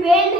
rebelde